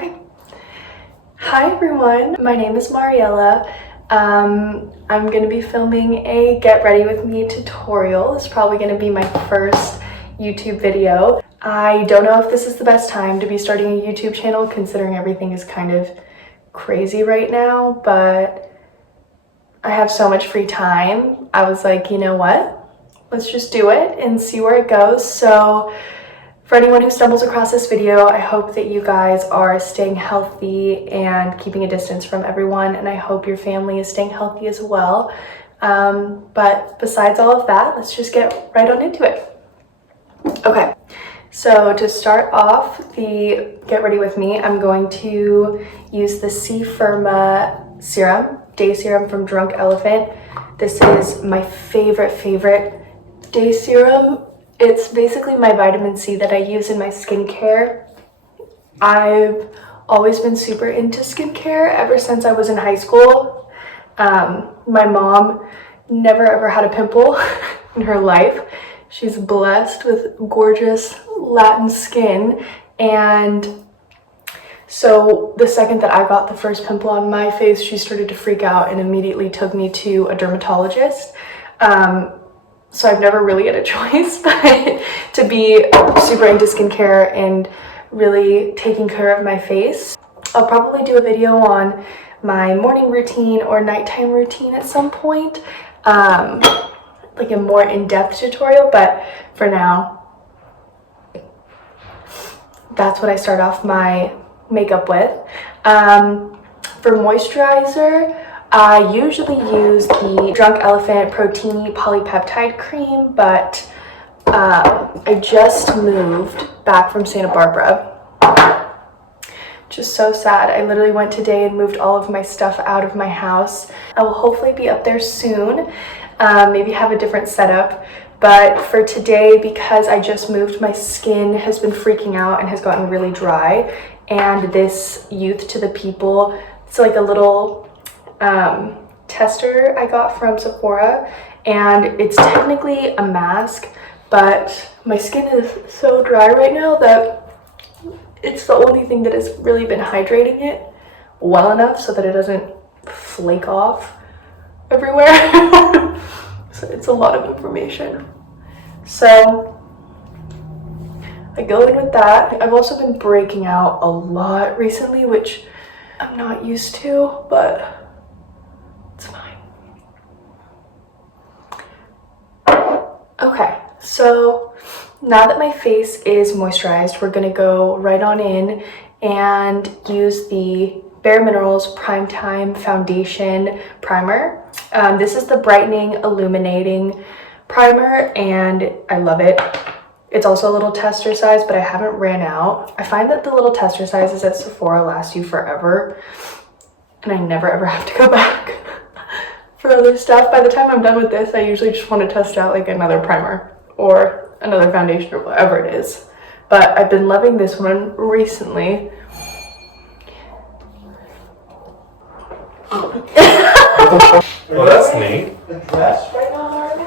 Okay. Hi everyone, my name is Mariella. I'm going to be filming a get ready with me tutorial. It's probably going to be my first YouTube video. I don't know if this is the best time to be starting a YouTube channel considering everything is kind of crazy right now, but I have so much free time. I was like, you know what? Let's just do it and see where it goes. So for anyone who stumbles across this video, I hope that you guys are staying healthy and keeping a distance from everyone, and I hope your family is staying healthy as well. But besides all of that, let's just get right on into it. Okay, so to start off the get ready with me, I'm going to use the C Firma serum, day serum from Drunk Elephant. This is my favorite day serum. It's basically my vitamin C that I use in my skincare. I've always been super into skincare ever since I was in high school. My mom never ever had a pimple in her life. She's blessed with gorgeous Latin skin, and so the second that I got the first pimple on my face, she started to freak out and immediately took me to a dermatologist. So I've never really had a choice but to be super into skincare and really taking care of my face. I'll probably do a video on my morning routine or nighttime routine at some point, like a more in-depth tutorial, but for now, that's what I start off my makeup with. For moisturizer, I usually use the Drunk Elephant Protein Polypeptide Cream, but I just moved back from Santa Barbara. Just so sad. I literally went today and moved all of my stuff out of my house. I will hopefully be up there soon, maybe have a different setup. But for today, because I just moved, my skin has been freaking out and has gotten really dry. And this Youth to the People, it's like a little tester I got from Sephora, and it's technically a mask, but my skin is so dry right now that it's the only thing that has really been hydrating it well enough so that it doesn't flake off everywhere. So it's a lot of information. So I go in with that. I've also been breaking out a lot recently, which I'm not used to, but it's fine. Okay, so now that my face is moisturized, we're gonna go right on in and use the Bare Minerals Primetime Foundation Primer. This is the brightening, illuminating primer, and I love it. It's also a little tester size, but I haven't ran out. I find that the little tester sizes at Sephora last you forever, and I never ever have to go back for other stuff. By the time I'm done with this, I usually just want to test out like another primer or another foundation or whatever it is. But I've been loving this one recently. Well, that's neat. The dress right now, Marvin?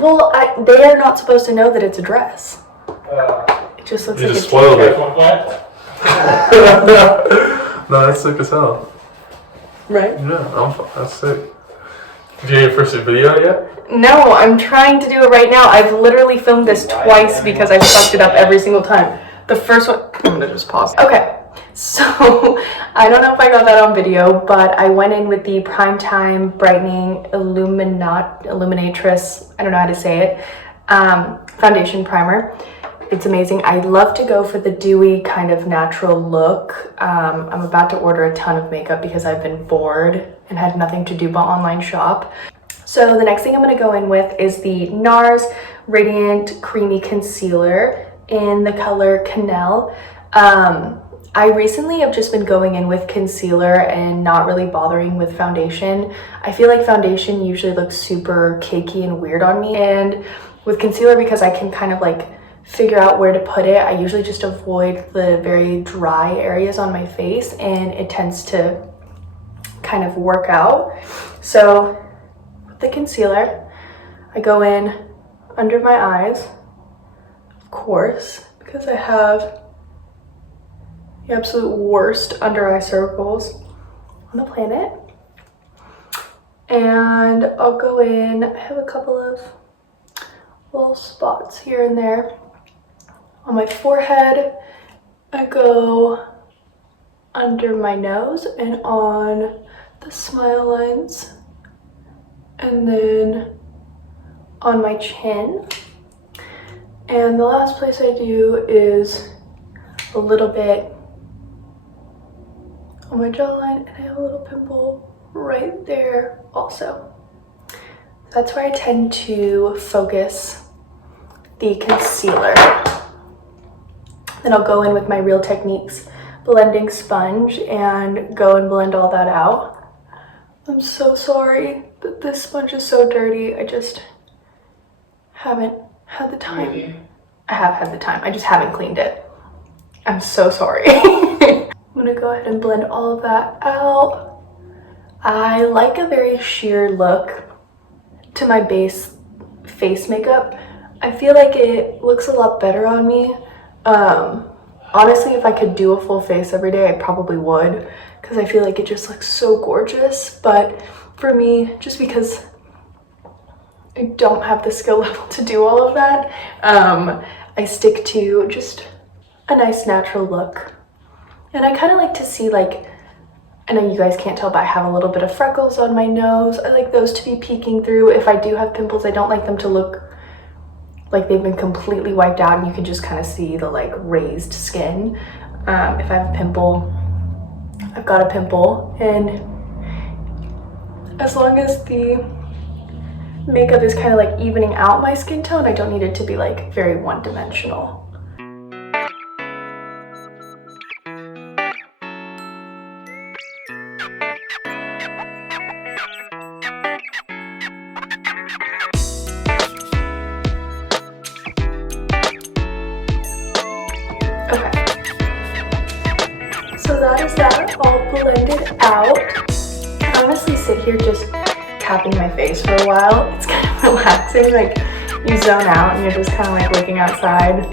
Well, they are not supposed to know that it's a dress. It just looks You like just a spoiled t-shirt. it. No, that's sick as hell. Right? Yeah, that's sick. Did you get your first video yet? No, I'm trying to do it right now. I've literally filmed this twice because I've fucked it up every single time. The first one, I'm gonna just pause. Okay, so I don't know if I got that on video, but I went in with the Primetime Brightening Illuminatrix, I don't know how to say it, foundation primer. It's amazing. I love to go for the dewy kind of natural look. I'm about to order a ton of makeup because I've been bored and had nothing to do but online shop. So the next thing I'm going to go in with is the NARS Radiant Creamy Concealer in the color Cannelle. I recently have just been going in with concealer and not really bothering with foundation. I feel like foundation usually looks super cakey and weird on me, and with concealer, because I can kind of like figure out where to put it, I usually just avoid the very dry areas on my face, and it tends to kind of work out. So with the concealer, I go in under my eyes, of course, because I have the absolute worst under eye circles on the planet. And I'll go in, I have a couple of little spots here and there. On my forehead, I go under my nose and on the smile lines, and then on my chin. And the last place I do is a little bit on my jawline, and I have a little pimple right there also. That's where I tend to focus the concealer. Then I'll go in with my Real Techniques blending sponge and go and blend all that out. I'm so sorry that this sponge is so dirty. I just haven't had the time. I have had the time, I just haven't cleaned it. I'm so sorry. I'm gonna go ahead and blend all of that out. I like a very sheer look to my base face makeup. I feel like it looks a lot better on me. Honestly, if I could do a full face every day, I probably would, because I feel like it just looks so gorgeous. But for me, just because I don't have the skill level to do all of that, I stick to just a nice natural look. And I kind of like to see, like, I know you guys can't tell, but I have a little bit of freckles on my nose. I like those to be peeking through. If I do have pimples, I don't like them to look like they've been completely wiped out and you can just kind of see the like raised skin. If I have a pimple, I've got a pimple, and as long as the makeup is kind of like evening out my skin tone, I don't need it to be like very one-dimensional. So that is that all blended out. I honestly sit here just tapping my face for a while. It's kind of relaxing, like you zone out and you're just kind of like looking outside,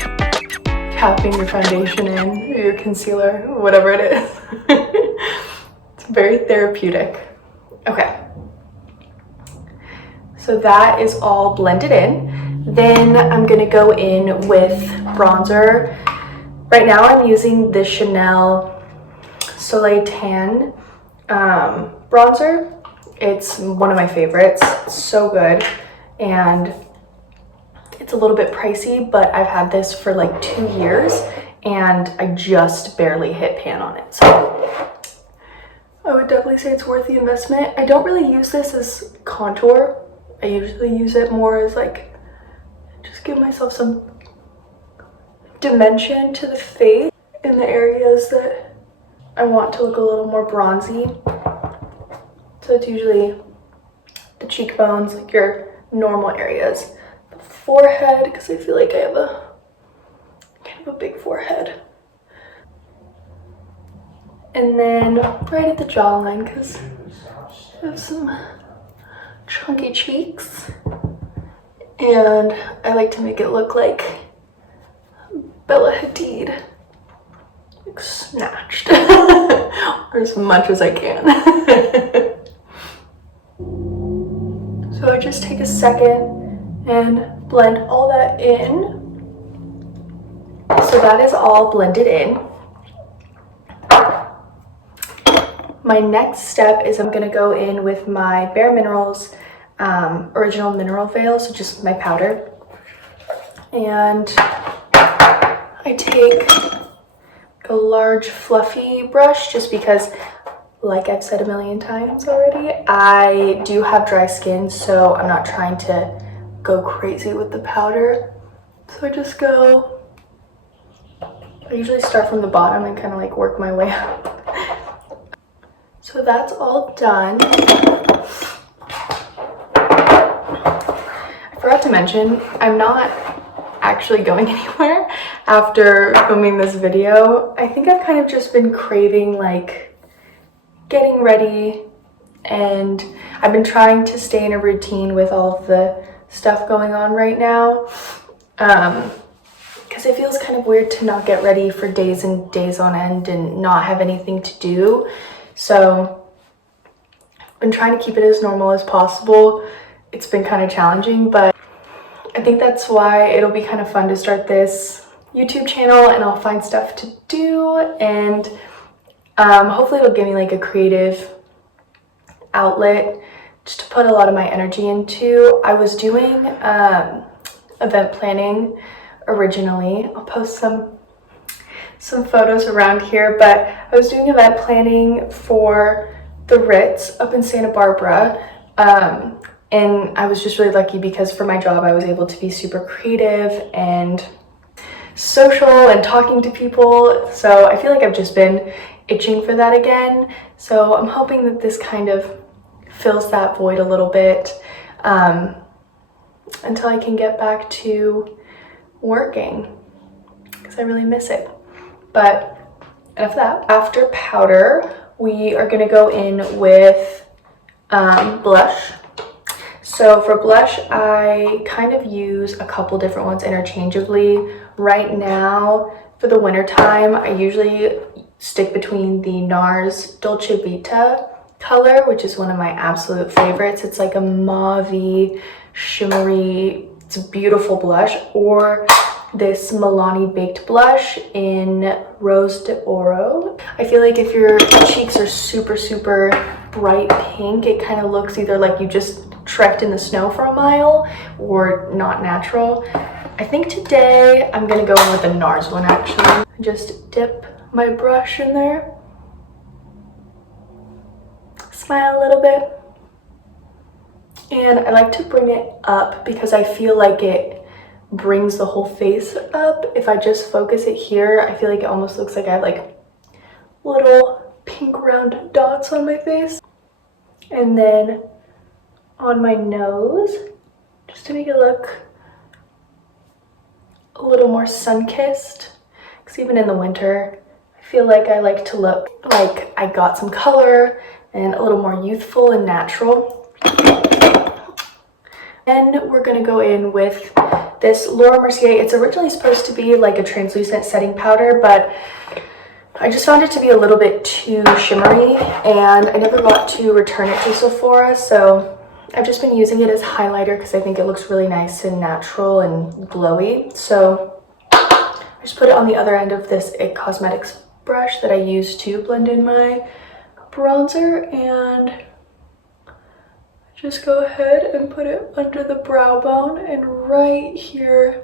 tapping your foundation in, or your concealer, or whatever it is. It's very therapeutic. Okay. So that is all blended in. Then I'm gonna go in with bronzer. Right now I'm using the Chanel Soleil Tan bronzer. It's one of my favorites. It's so good, and it's a little bit pricey, but I've had this for like 2 years and I just barely hit pan on it. So I would definitely say it's worth the investment. I don't really use this as contour. I usually use it more as like, just give myself some dimension to the face in the areas that I want to look a little more bronzy. So it's usually the cheekbones, like your normal areas. The forehead, because I feel like I have a kind of a big forehead. And then right at the jawline, because I have some chunky cheeks. And I like to make it look like Bella Hadid. Like snatched. Or as much as I can. So I just take a second and blend all that in. So that is all blended in. My next step is I'm going to go in with my Bare Minerals Original Mineral Veil, so just my powder. And I take a large fluffy brush just because, like I've said a million times already, I do have dry skin, so I'm not trying to go crazy with the powder. So I just go, I usually start from the bottom and kind of like work my way up. So that's all done. I forgot to mention, I'm not actually going anywhere after filming this video. I think I've kind of just been craving like getting ready, and I've been trying to stay in a routine with all of the stuff going on right now. because it feels kind of weird to not get ready for days and days on end and not have anything to do. So I've been trying to keep it as normal as possible. It's been kind of challenging, but I think that's why it'll be kind of fun to start this YouTube channel, and I'll find stuff to do, and hopefully it'll give me like a creative outlet just to put a lot of my energy into. I was doing event planning originally. I'll post some photos around here, but I was doing event planning for the Ritz up in Santa Barbara, and I was just really lucky because for my job I was able to be super creative and social and talking to people, so I feel like I've just been itching for that again. So I'm hoping that this kind of fills that void a little bit until I can get back to working, because I really miss it. But enough of that. After powder, we are going to go in with blush. So for blush, I kind of use a couple different ones interchangeably. Right now, for the winter time, I usually stick between the NARS Dolce Vita color, which is one of my absolute favorites. It's like a mauve-y, shimmery, it's a beautiful blush, or this Milani Baked Blush in Rose d'Oro. I feel like if your cheeks are super, super bright pink, it kind of looks either like you just trekked in the snow for a mile or not natural. I think today I'm gonna go in with the NARS one actually. Just dip my brush in there. Smile a little bit. And I like to bring it up because I feel like it brings the whole face up. If I just focus it here, I feel like it almost looks like I have like little pink round dots on my face. And then on my nose, just to make it look a little more sun-kissed, because even in the winter, I feel like I like to look like I got some color and a little more youthful and natural. Then we're gonna go in with this Laura Mercier. It's originally supposed to be like a translucent setting powder, but I just found it to be a little bit too shimmery, and I never got to return it to Sephora, so I've just been using it as highlighter because I think it looks really nice and natural and glowy. So I just put it on the other end of this IT Cosmetics brush that I use to blend in my bronzer, and just go ahead and put it under the brow bone and right here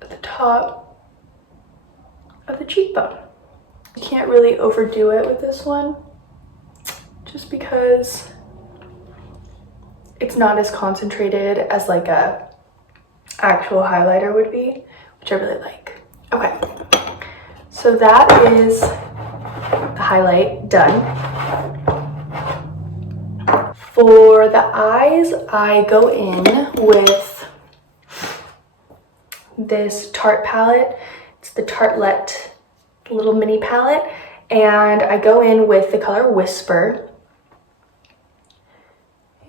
at the top of the cheekbone. You can't really overdo it with this one just because it's not as concentrated as like a actual highlighter would be, which I really like. Okay, so that is the highlight done. For the eyes, I go in with this Tarte palette. It's the Tartelette little mini palette, and I go in with the color Whisper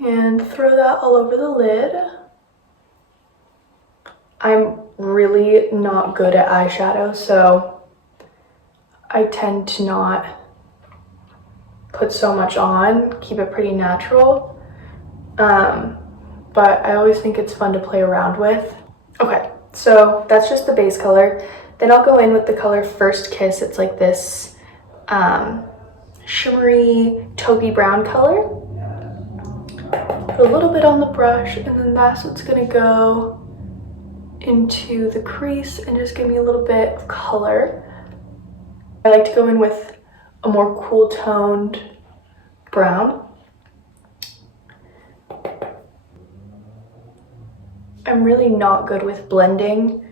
and throw that all over the lid. I'm really not good at eyeshadow, so I tend to not put so much on, keep it pretty natural, but I always think it's fun to play around with. Okay, so that's just the base color. Then I'll go in with the color First Kiss. It's like this shimmery taupey brown color. Put a little bit on the brush, and then that's what's gonna go into the crease and just give me a little bit of color. I like to go in with a more cool toned brown. I'm really not good with blending.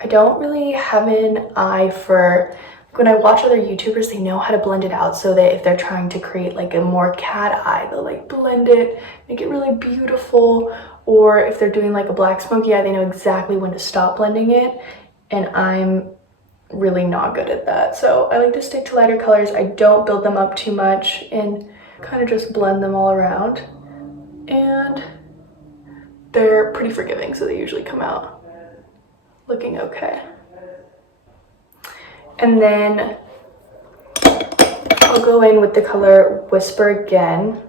I don't really have an eye for, when I watch other YouTubers, they know how to blend it out so that if they're trying to create like a more cat eye, they'll like blend it, make it really beautiful. Or if they're doing like a black smoky eye, they know exactly when to stop blending it. And I'm really not good at that. So I like to stick to lighter colors. I don't build them up too much and kind of just blend them all around. And they're pretty forgiving, so they usually come out looking okay. And then I'll go in with the color Whisper again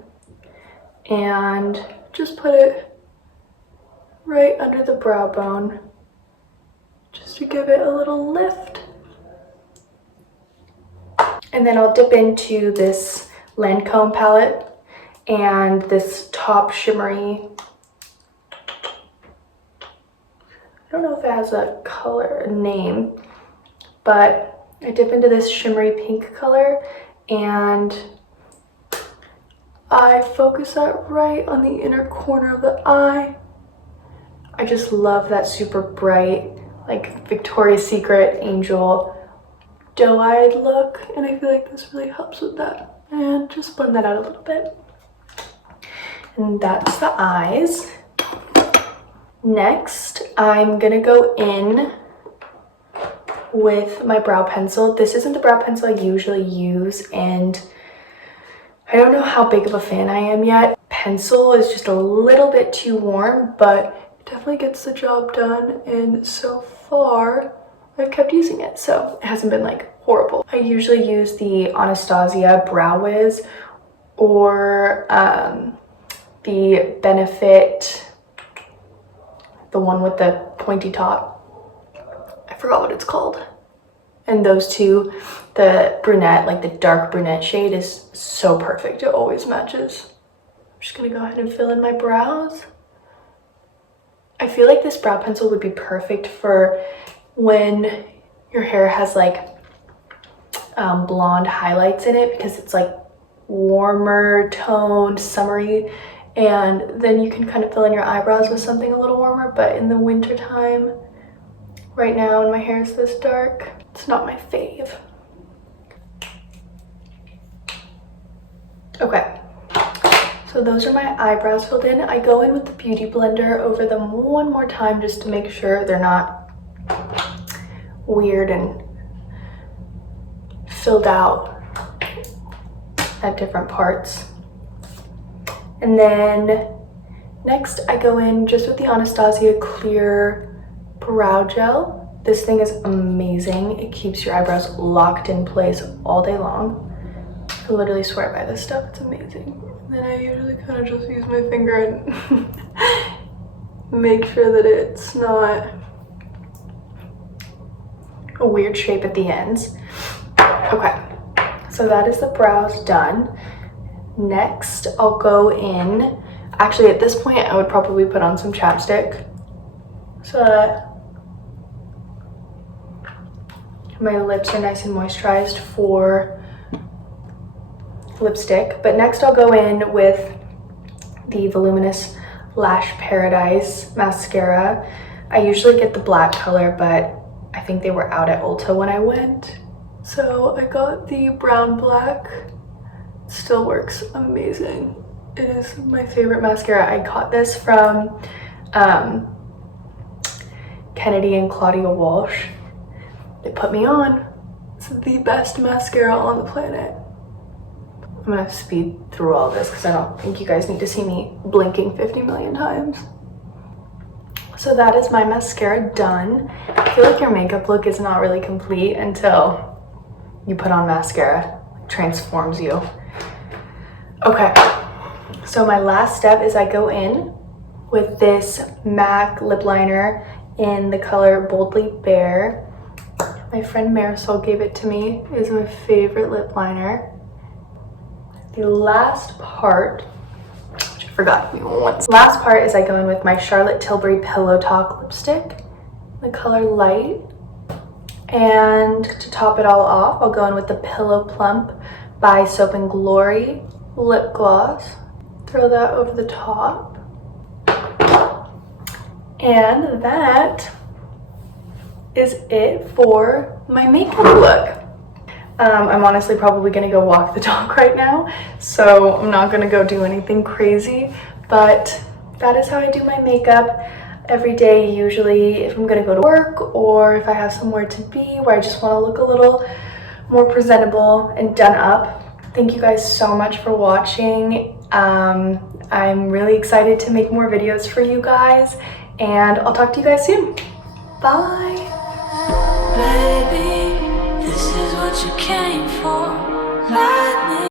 and just put it right under the brow bone just to give it a little lift. And then I'll dip into this Lancome palette and this top shimmery, I don't know if it has a color name, but I dip into this shimmery pink color and I focus that right on the inner corner of the eye. I just love that super bright, like Victoria's Secret angel doe-eyed look, and I feel like this really helps with that. And just blend that out a little bit. And that's the eyes. Next, I'm gonna go in with my brow pencil. This isn't the brow pencil I usually use, and I don't know how big of a fan I am yet. Pencil is just a little bit too warm, but it definitely gets the job done, and so far I've kept using it, so it hasn't been like horrible. I usually use the Anastasia Brow Wiz or the Benefit, the one with the pointy top. I forgot what it's called. And those two, the brunette, like the dark brunette shade, is so perfect. It always matches. I'm just gonna go ahead and fill in my brows. I feel like this brow pencil would be perfect for when your hair has like blonde highlights in it, because it's like warmer toned, summery, and then you can kind of fill in your eyebrows with something a little warmer. But in the winter time, right now when my hair is this dark, it's not my fave. Okay, so those are my eyebrows filled in. I go in with the Beauty Blender over them one more time just to make sure they're not weird and filled out at different parts. And then next I go in just with the Anastasia Clear Brow Gel. This thing is amazing. It keeps your eyebrows locked in place all day long. I literally swear by this stuff, it's amazing. And then I usually kind of just use my finger and make sure that it's not a weird shape at the ends. Okay, so that is the brows done. Next, I'll go in. Actually, at this point, I would probably put on some chapstick so that my lips are nice and moisturized for lipstick. But next, I'll go in with the Voluminous Lash Paradise mascara. I usually get the black color, but I think they were out at Ulta when I went. So I got the brown black. Still works amazing. It is my favorite mascara. I got this from Kennedy and Claudia Walsh. They put me on. It's the best mascara on the planet. I'm gonna speed through all this because I don't think you guys need to see me blinking 50 million times. So that is my mascara done. I feel like your makeup look is not really complete until you put on mascara. It transforms you. Okay, so my last step is I go in with this MAC lip liner in the color Boldly Bare. My friend Marisol gave it to me. It is my favorite lip liner. The last part, which I forgot, give me one second. Last part is I go in with my Charlotte Tilbury Pillow Talk lipstick, the color Light. And to top it all off, I'll go in with the Pillow Plump by Soap & Glory lip gloss. Throw that over the top. And that is it for my makeup look. I'm honestly probably gonna go walk the dog right now, so I'm not gonna go do anything crazy, but that is how I do my makeup every day, usually if I'm gonna go to work or if I have somewhere to be where I just wanna look a little more presentable and done up. Thank you guys so much for watching. I'm really excited to make more videos for you guys, and I'll talk to you guys soon. Bye. Baby, this you came for.